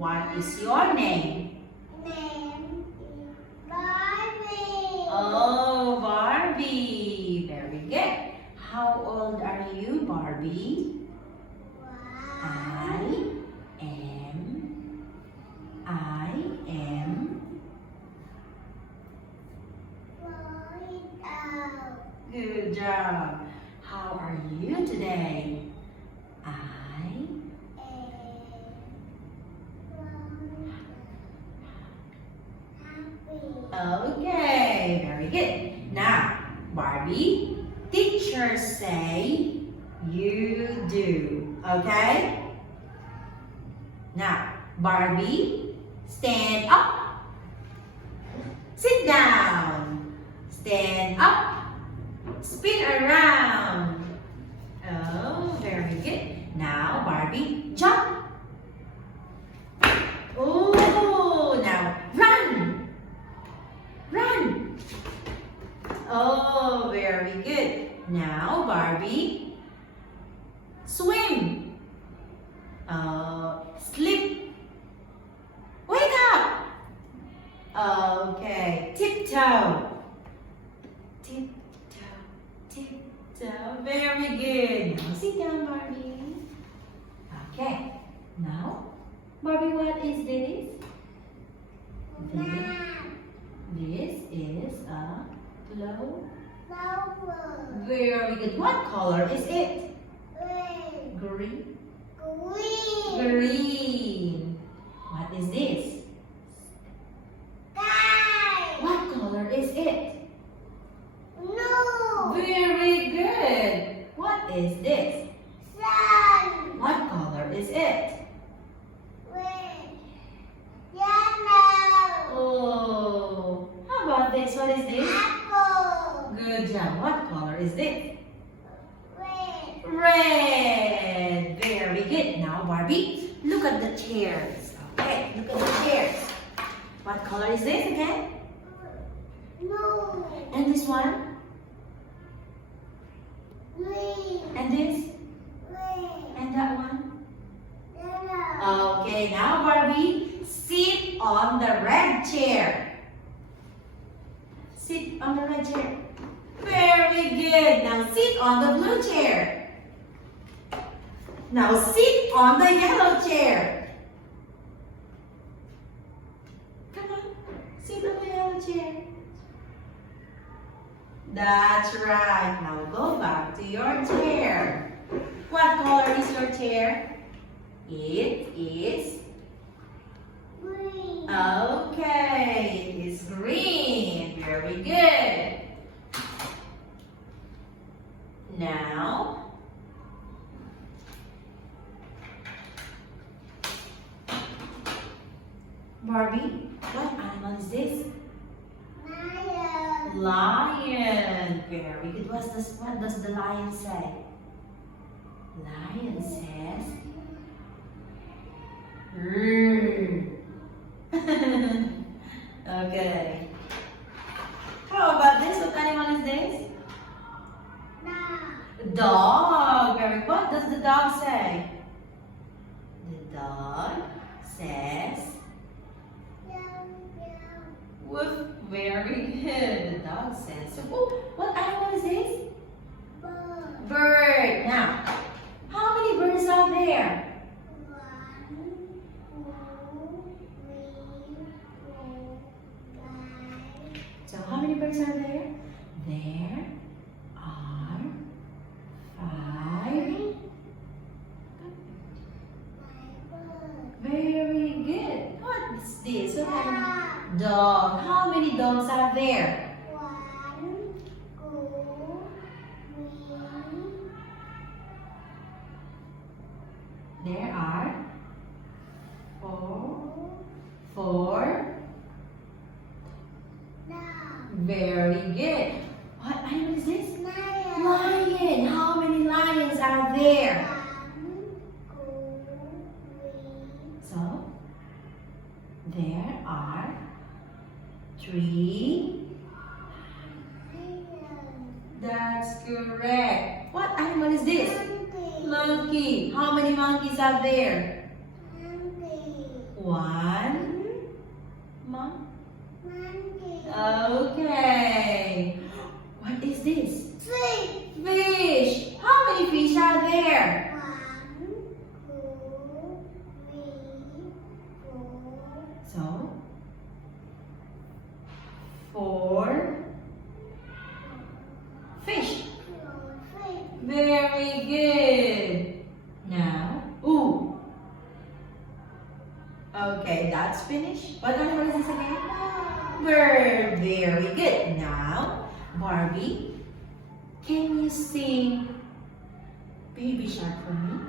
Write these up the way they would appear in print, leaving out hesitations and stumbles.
What is your name? Name is Barbie. Oh, Barbie. Very good. How old are you, Barbie? I am. 4 Good job. How are you today? I. Okay, very good. Now, Barbie, teachers say you do. Okay? Now, Barbie, stand up. Sit down. Stand up. Spin around. Oh, very good. Now, Barbie, jump. Oh, now run. Run. Oh, very good. Now, Barbie, swim. Sleep. Wake up. Okay, tiptoe. Tiptoe, tiptoe. Very good. Now sit down, Barbie. Okay. Now, Barbie, what is this? This is a flower. Very good. What color is it? Green. Green. What is this? What color is it? Very good. What is this? What color is it? Oh. How about this? What is this? Good job. What color is this? Red. Very good. Now, Barbie, look at the chairs. Okay, look at the chairs. What color is this again? And this one? And this? And that one? Okay, now Barbie, sit on the red chair. Sit on the red chair. Very good. Now sit on the blue chair. Now sit on the yellow chair. Come on, sit on the yellow chair. That's right. Now go back to your chair. What color is your chair? It is okay. It is green. Very good. Now, Barbie, what animal is this? Lion. Very good. What does the lion say? Lion says, "Rrr." Okay. How about this? What animal is this? Dog. Very good. What does the dog say? The dog says, woof. Very good. The dog says, so, oh, what animal is this? Bird. Now, how many birds are there? So how many birds are there? There are 5. Very good. What is this? What kind of dog? How many dogs are there? There are 4. Very good. What animal is this? Lion. How many lions are there? So, there are 3. That's correct. What animal is this? Monkey. How many monkeys are there? 1, One. Mom? Monkey. Okay. What is this? Fish. Fish. How many fish are there? 1, 2, 3, 4. So, 4 fish. Fish. Very good. Now, ooh. Okay, that's finished. What number is this again? Bird. Very good. Now, Barbie, can you sing Baby Shark for me?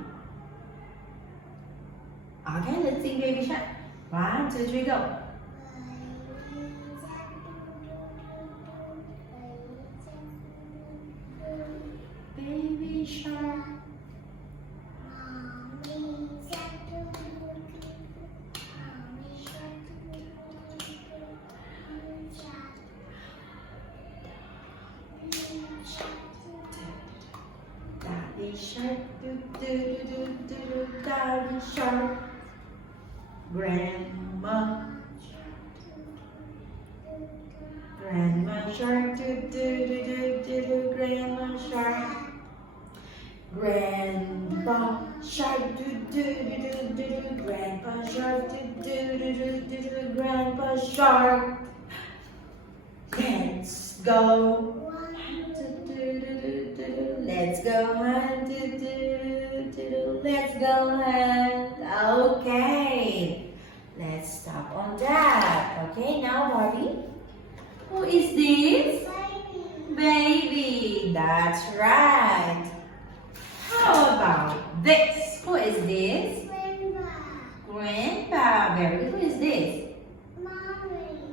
Okay, let's sing Baby Shark. 1, 2, 3, go. Baby Shark. Daddy Shark. Do, do, do, do, do, do. Daddy Shark. Grandma. Grandma Shark. Do, do, do, do, do, do. Grandma Shark. Grandpa Shark, do do do do do. Grandpa Shark, do do do do do do. Grandpa Shark. Let's go. Do, do, do, do, do. Let's go hunt. Do, do, do, do. Let's go hunt. Okay. Let's stop on that. Okay, now Barbie. Who is this? Baby. That's right. How about this? Who is this? Grandpa. Very good. Who is this?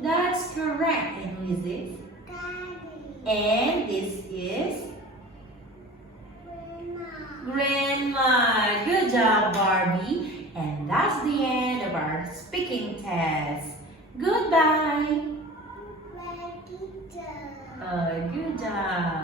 That's correct. And who is this? And this is Grandma. Good job, Barbie. And that's the end of our speaking test. Goodbye. Good job.